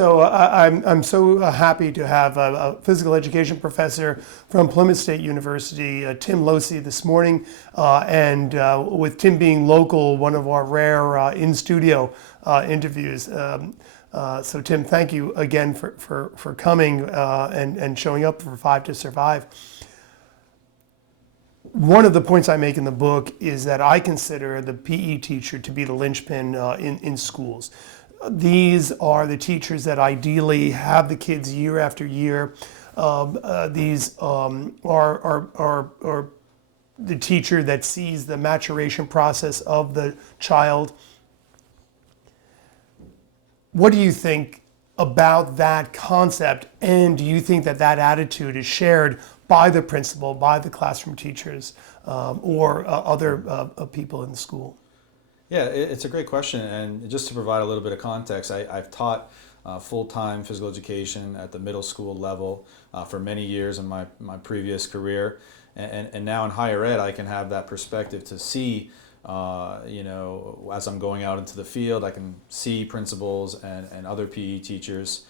So I'm so happy to have a physical education professor from Plymouth State University, Tim Losee, this morning, and with Tim being local, one of our rare in-studio interviews. So Tim, thank you again for coming and showing up for Five to Survive. One of the points I make in the book is that I consider the PE teacher to be the linchpin in schools. These are the teachers that ideally have the kids year after year. These are the teacher that sees the maturation process of the child. What do you think about that concept, and do you think that that attitude is shared by the principal, by the classroom teachers, or other people in the school? Yeah, it's a great question, and just to provide a little bit of context, I've taught full-time physical education at the middle school level for many years in my previous career, and now in higher ed I can have that perspective to see, as I'm going out into the field, I can see principals and other PE teachers.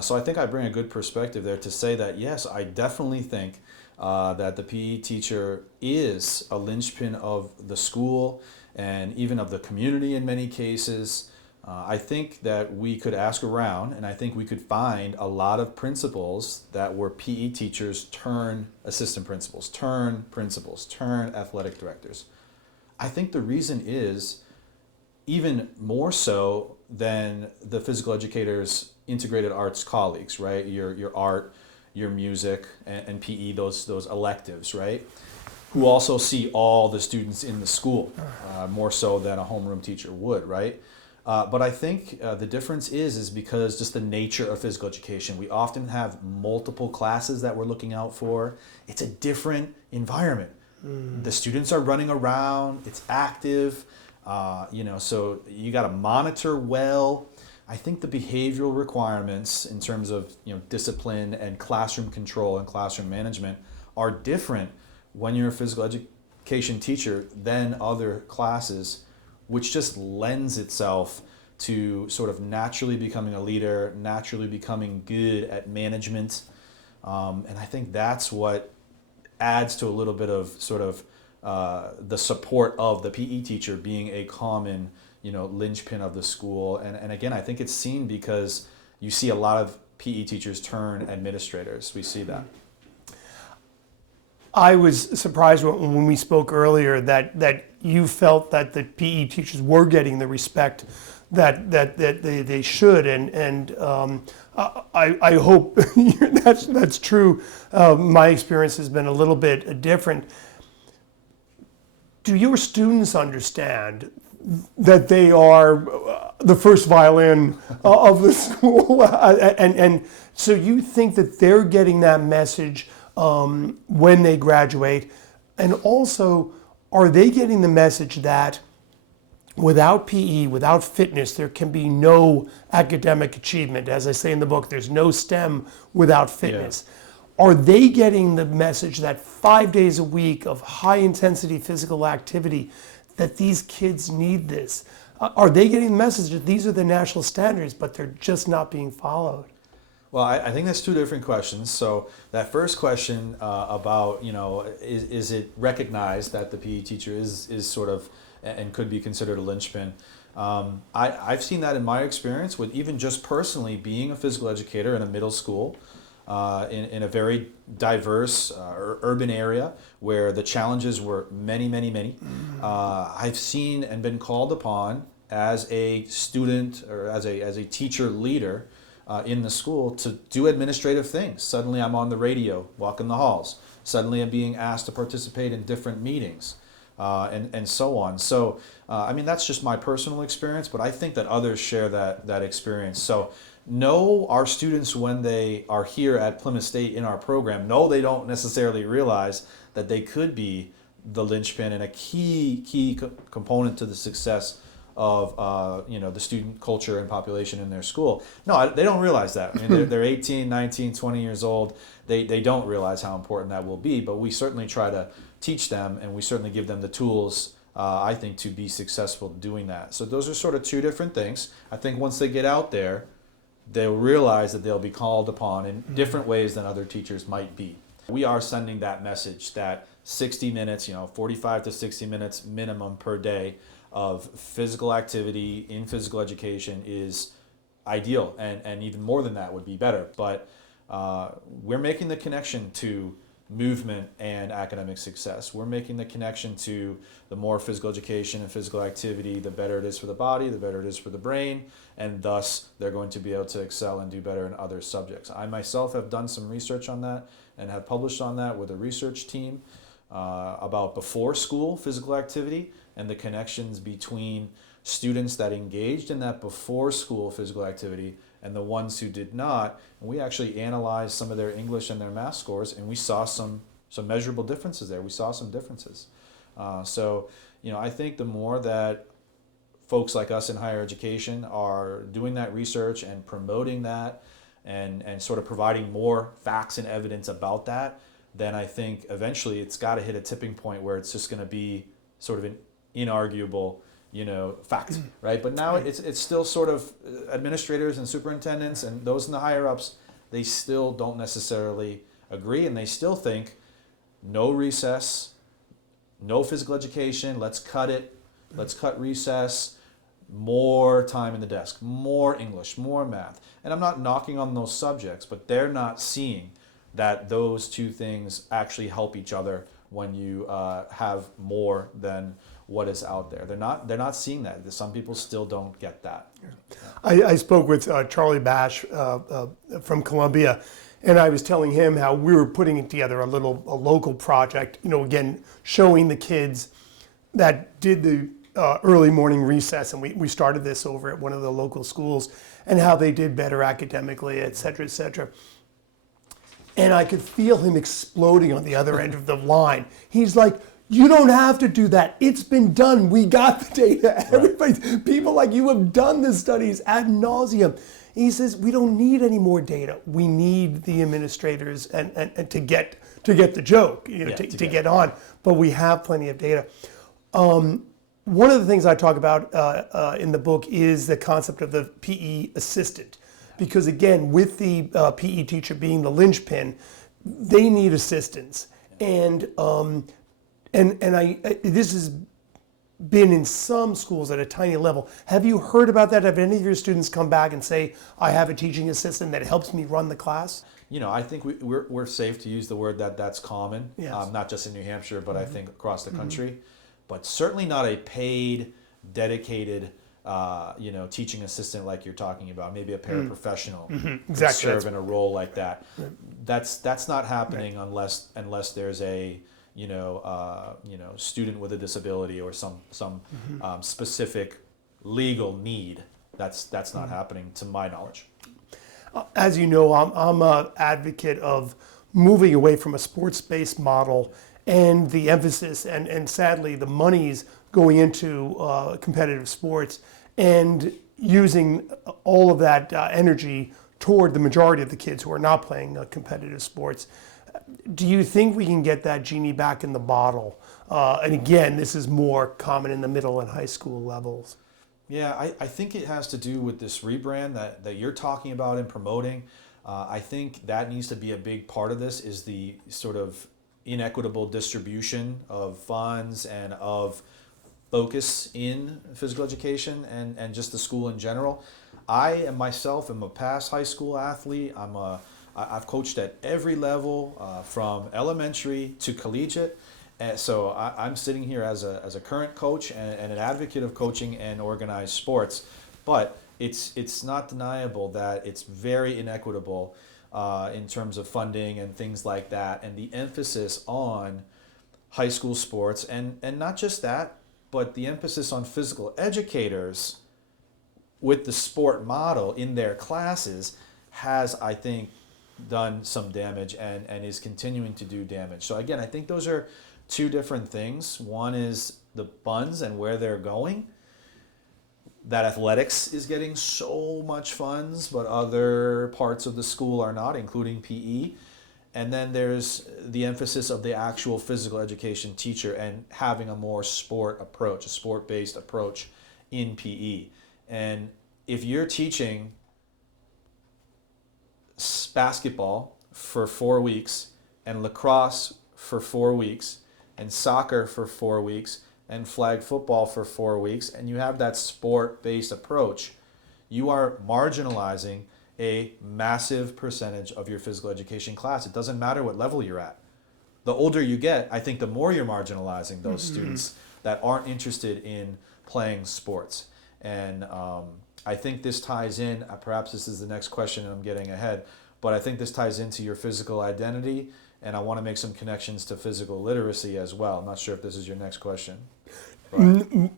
So I think I bring a good perspective there to say that, yes, I definitely think that the PE teacher is a linchpin of the school and even of the community in many cases. I think that we could ask around, and I think we could find a lot of principals that were PE teachers turn assistant principals, turn athletic directors. I think the reason is even more so than the physical educators' integrated arts colleagues, right? Your art, your music, and PE, those electives, right? Who also see all the students in the school, more so than a homeroom teacher would, right? But I think the difference is because just the nature of physical education. We often have multiple classes that we're looking out for. It's a different environment. The students are running around, it's active, so you got to monitor well. I think the behavioral requirements in terms of discipline and classroom control and classroom management are different when you're a physical education teacher than other classes, which just lends itself to sort of naturally becoming a leader, naturally becoming good at management. And I think that's what adds to a little bit of sort of the support of the PE teacher being a common linchpin of the school. And again, I think it's seen because you see a lot of PE teachers turn administrators. We see that. I was surprised when we spoke earlier that you felt that the PE teachers were getting the respect that they should, and I hope that's true. My experience has been a little bit different. Do your students understand that they are the first violin of the school, and so you think that they're getting that message when they graduate? And also, are they getting the message that without PE, without fitness, there can be no academic achievement? As I say in the book, there's no STEM without fitness. Yeah. Are they getting the message that 5 days a week of high intensity physical activity, that these kids need this? Are they getting the message that these are the national standards, but they're just not being followed? Well, I think that's two different questions. So that first question about, is it recognized that the PE teacher is sort of and could be considered a linchpin? I've seen that in my experience with even just personally being a physical educator in a middle school in a very diverse urban area where the challenges were many. I've seen and been called upon as a student or as a teacher leader in the school to do administrative things. Suddenly I'm on the radio, walking the halls. Suddenly I'm being asked to participate in different meetings and so on. So, that's just my personal experience, but I think that others share that experience. So no, our students, when they are here at Plymouth State in our program, no, they don't necessarily realize that they could be the linchpin and a key component to the success of the student culture and population in their school. No, they don't realize that. They're 18, 19, 20 years old. They don't realize how important that will be, but we certainly try to teach them, and we certainly give them the tools, I think, to be successful doing that. So those are sort of two different things. I think once they get out there, they'll realize that they'll be called upon in different ways than other teachers might be. We are sending that message that 60 minutes, 45 to 60 minutes minimum per day of physical activity in physical education is ideal, and even more than that would be better. But we're making the connection to movement and academic success. We're making the connection to the more physical education and physical activity, the better it is for the body, the better it is for the brain, and thus they're going to be able to excel and do better in other subjects. I myself have done some research on that and have published on that with a research team about before school physical activity and the connections between students that engaged in that before school physical activity and the ones who did not. And we actually analyzed some of their English and their math scores, and we saw some measurable differences there. We saw some differences. So I think the more that folks like us in higher education are doing that research and promoting that and sort of providing more facts and evidence about that, then I think eventually it's got to hit a tipping point where it's just going to be sort of an inarguable fact, right? But now it's still sort of administrators and superintendents and those in the higher ups, they still don't necessarily agree, and they still think no recess, no physical education, let's cut it, let's cut recess, more time in the desk, more English, more math. And I'm not knocking on those subjects, but they're not seeing that those two things actually help each other when you have more than what is out there. They're not seeing that. Some people still don't get that. I spoke with Charlie Bash from Columbia, and I was telling him how we were putting together a local project, again, showing the kids that did the early morning recess, and we started this over at one of the local schools, and how they did better academically, et cetera, et cetera. And I could feel him exploding on the other end of the line. He's like, you don't have to do that. It's been done. We got the data. People like you have done the studies ad nauseum. He says, we don't need any more data. We need the administrators and to get the joke, to get on. But we have plenty of data. One of the things I talk about in the book is the concept of the PE assistant. Because again, with the PE teacher being the linchpin, they need assistance. And this has been in some schools at a tiny level. Have you heard about that? Have any of your students come back and say, I have a teaching assistant that helps me run the class? I think we're safe to use the word that's common, Yes. Not just in New Hampshire, but I think across the country. But certainly not a paid, dedicated teaching assistant like you're talking about, maybe a paraprofessional could serve in a role like that. That's not happening unless there's a student with a disability or some specific legal need. That's not happening to my knowledge. As you know, I'm an advocate of moving away from a sports-based model and the emphasis and sadly the money's going into competitive sports and using all of that energy toward the majority of the kids who are not playing competitive sports. Do you think we can get that genie back in the bottle? And again, this is more common in the middle and high school levels. Yeah, I think it has to do with this rebrand that you're talking about and promoting. I think that needs to be a big part of this, is the sort of inequitable distribution of funds and of focus in physical education and just the school in general. I myself am a past high school athlete. I've coached at every level, from elementary to collegiate. So I'm sitting here as a current coach and an advocate of coaching and organized sports. But it's not deniable that it's very inequitable in terms of funding and things like that, and the emphasis on high school sports, and not just that, but the emphasis on physical educators with the sport model in their classes has, I think, done some damage and is continuing to do damage. So again, I think those are two different things. One is the funds and where they're going. That athletics is getting so much funds, but other parts of the school are not, including PE. And then there's the emphasis of the actual physical education teacher and having a more sport approach, a sport-based approach in PE. And if you're teaching basketball for 4 weeks and lacrosse for 4 weeks and soccer for 4 weeks and flag football for 4 weeks, and you have that sport-based approach, you are marginalizing a massive percentage of your physical education class. It doesn't matter what level you're at. The older you get, I think the more you're marginalizing those students that aren't interested in playing sports. And I think this ties in, perhaps this is the next question and I'm getting ahead, but I think this ties into your physical identity, and I want to make some connections to physical literacy as well. I'm not sure if this is your next question.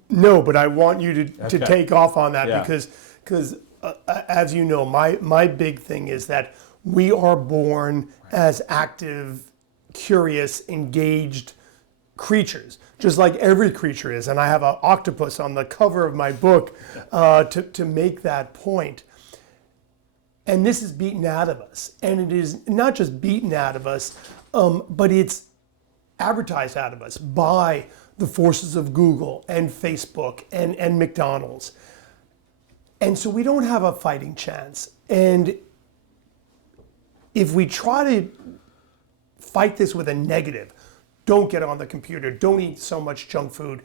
No, but I want you to Okay. take off on that Yeah. because as you know, my big thing is that we are born as active, curious, engaged creatures, just like every creature is. And I have an octopus on the cover of my book to make that point. And this is beaten out of us. And it is not just beaten out of us, but it's advertised out of us by the forces of Google and Facebook and McDonald's. And so we don't have a fighting chance. And if we try to fight this with a negative, don't get on the computer, don't eat so much junk food,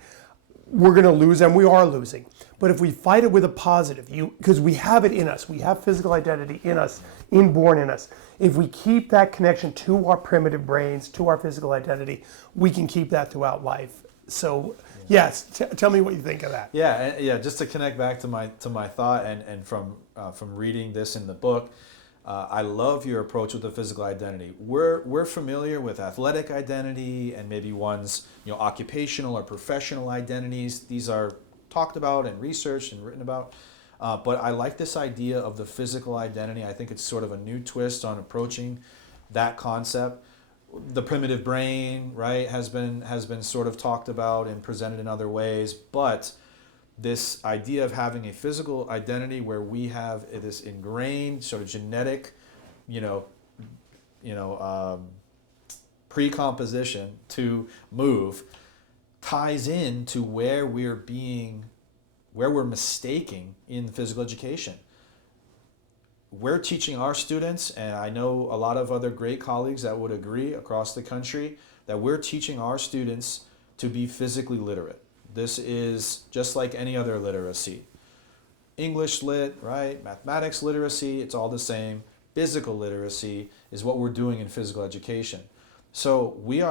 we're going to lose, and we are losing. But if we fight it with a positive, because we have it in us, we have physical identity in us, inborn in us. If we keep that connection to our primitive brains, to our physical identity, we can keep that throughout life. So yes, tell me what you think of that. Yeah. Just to connect back to my thought, and from reading this in the book, I love your approach with the physical identity. We're familiar with athletic identity and maybe one's occupational or professional identities. These are talked about and researched and written about. But I like this idea of the physical identity. I think it's sort of a new twist on approaching that concept. The primitive brain, right, has been sort of talked about and presented in other ways, but this idea of having a physical identity where we have this ingrained sort of genetic, precomposition to move, ties into where we're mistaking in physical education. We're teaching our students, and I know a lot of other great colleagues that would agree across the country, that we're teaching our students to be physically literate. This is just like any other literacy. English lit, right? Mathematics literacy, it's all the same. Physical literacy is what we're doing in physical education. So we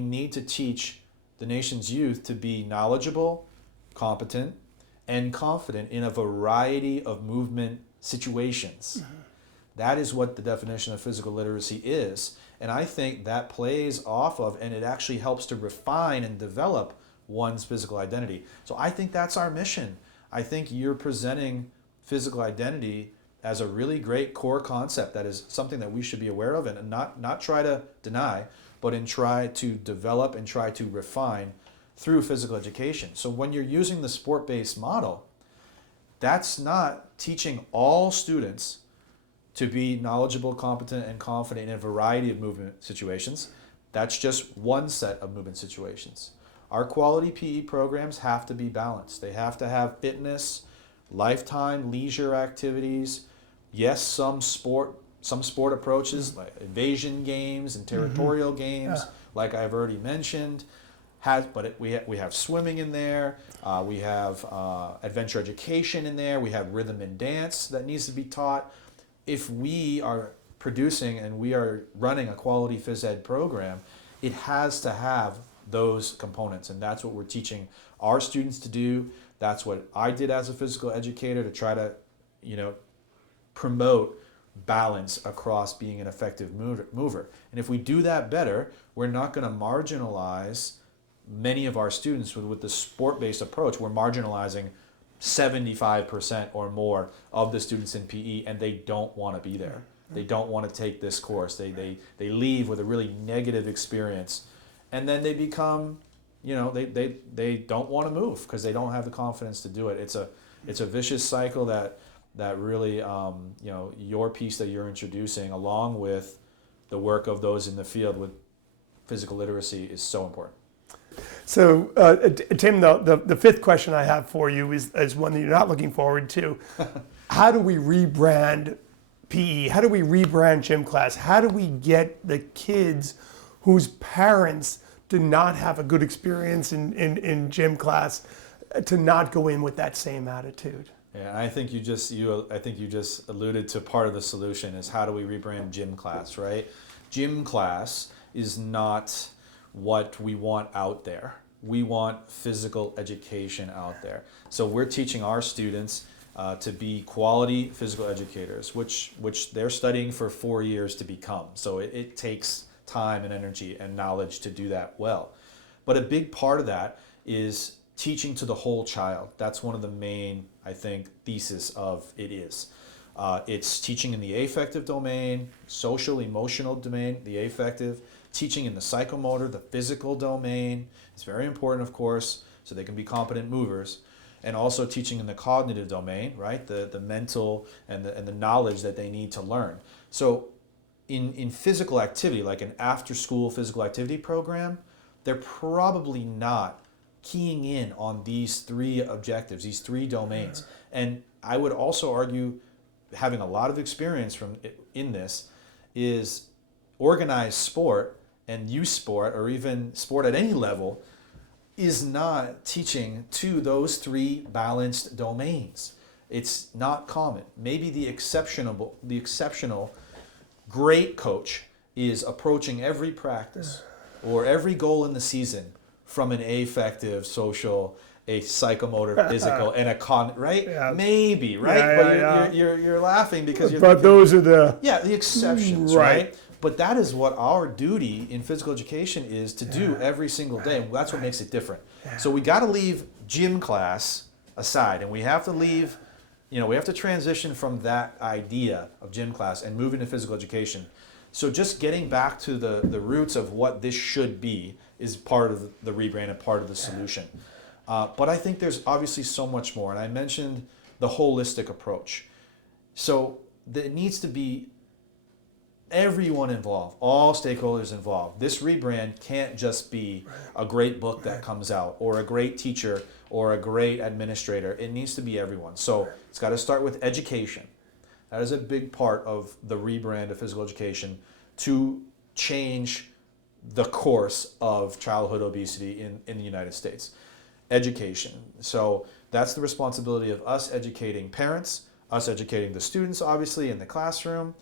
need to teach the nation's youth to be knowledgeable, competent, and confident in a variety of movement situations. That is what the definition of physical literacy is. And I think that plays off of, and it actually helps to refine and develop one's physical identity. So I think that's our mission. I think you're presenting physical identity as a really great core concept that is something that we should be aware of and not try to deny, but try to develop and try to refine through physical education. So when you're using the sport-based model, that's not teaching all students to be knowledgeable, competent, and confident in a variety of movement situations. That's just one set of movement situations. Our quality PE programs have to be balanced. They have to have fitness, lifetime leisure activities, yes, some sport approaches like evasion games and territorial games, like I've already mentioned. We have swimming in there. We have adventure education in there. We have rhythm and dance that needs to be taught. If we are producing and we are running a quality phys ed program, it has to have those components, and that's what we're teaching our students to do. That's what I did as a physical educator to try to, promote balance across being an effective mover. And if we do that better, we're not going to marginalize many of our students with the sport-based approach. We're marginalizing 75% or more of the students in PE, and they don't want to be there. They don't want to take this course. They leave with a really negative experience, and then they become, they don't want to move because they don't have the confidence to do it. It's a vicious cycle that really, your piece that you're introducing, along with the work of those in the field with physical literacy, is so important. So, Tim, the fifth question I have for you is one that you're not looking forward to. How do we rebrand PE? How do we rebrand gym class? How do we get the kids whose parents did not have a good experience in gym class to not go in with that same attitude? Yeah, I think you just alluded to part of the solution is how do we rebrand gym class, right? Gym class is not what we want out there. We want physical education out there. So we're teaching our students to be quality physical educators, which they're studying for 4 years to become. So it takes time and energy and knowledge to do that well. But a big part of that is teaching to the whole child. That's one of the main, I think, thesis of it is. It's teaching in the affective domain, social, emotional domain, the affective, teaching in the psychomotor, the physical domain. It's very important, of course, so they can be competent movers. And also teaching in the cognitive domain, right? The mental and the knowledge that they need to learn. So in physical activity, like an after-school physical activity program, they're probably not keying in on these three objectives, these three domains. And I would also argue, having a lot of experience in this, is organized sport and youth sport, or even sport at any level, is not teaching to those three balanced domains. It's not common. Maybe the exceptional great coach is approaching every practice or every goal in the season from an affective, social, a psychomotor, physical, and a right? Yeah. Maybe, right? Yeah, but you're laughing because you're But thinking, those are the the exceptions, right? But that is what our duty in physical education is to do every single day. And that's what makes it different. So we got to leave gym class aside, and we have to leave, we have to transition from that idea of gym class and move into physical education. So just getting back to the roots of what this should be is part of the rebrand and part of the solution. But I think there's obviously so much more. And I mentioned the holistic approach. So it needs to be everyone involved, all stakeholders involved. This rebrand can't just be a great book that comes out or a great teacher or a great administrator. It needs to be everyone. So it's got to start with education. That is a big part of the rebrand of physical education to change the course of childhood obesity in the United States. Education. So that's the responsibility of us educating parents, us educating the students, obviously, in the classroom,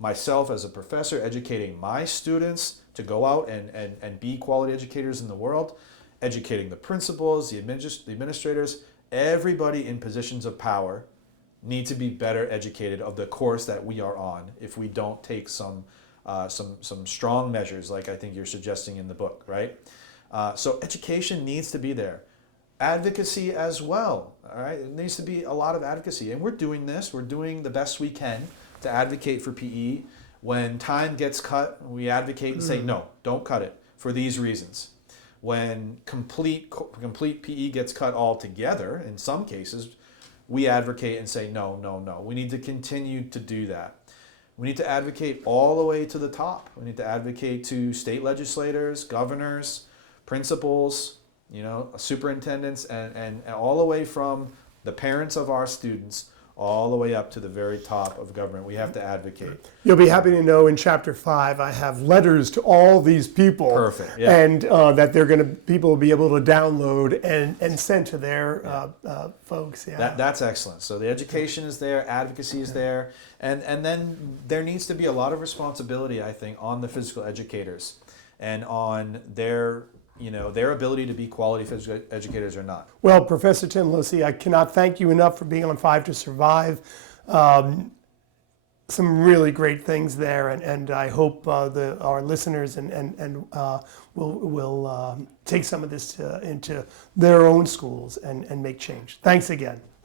myself as a professor educating my students to go out and be quality educators in the world, educating the principals, the administrators, everybody in positions of power need to be better educated of the course that we are on if we don't take some strong measures like I think you're suggesting in the book, right? So education needs to be there. Advocacy as well, all right? It needs to be a lot of advocacy. And we're doing this. We're doing the best we can to advocate for PE. When time gets cut, we advocate and say, no, don't cut it for these reasons. When complete PE gets cut altogether, in some cases, we advocate and say, no. We need to continue to do that. We need to advocate all the way to the top. We need to advocate to state legislators, governors, principals, superintendents, and all the way from the parents of our students all the way up to the very top of government. We have to advocate. You'll be happy to know in Chapter 5, I have letters to all these people. Perfect. Yeah. And that people will be able to download and send to their folks. Yeah. That's excellent. So the education is there, advocacy is there, and then there needs to be a lot of responsibility, I think, on the physical educators and on their ability to be quality physical educators or not. Well, Professor Tim Losee, I cannot thank you enough for being on 5 to Survive. Some really great things there, and I hope our listeners will take some of this into their own schools and make change. Thanks again.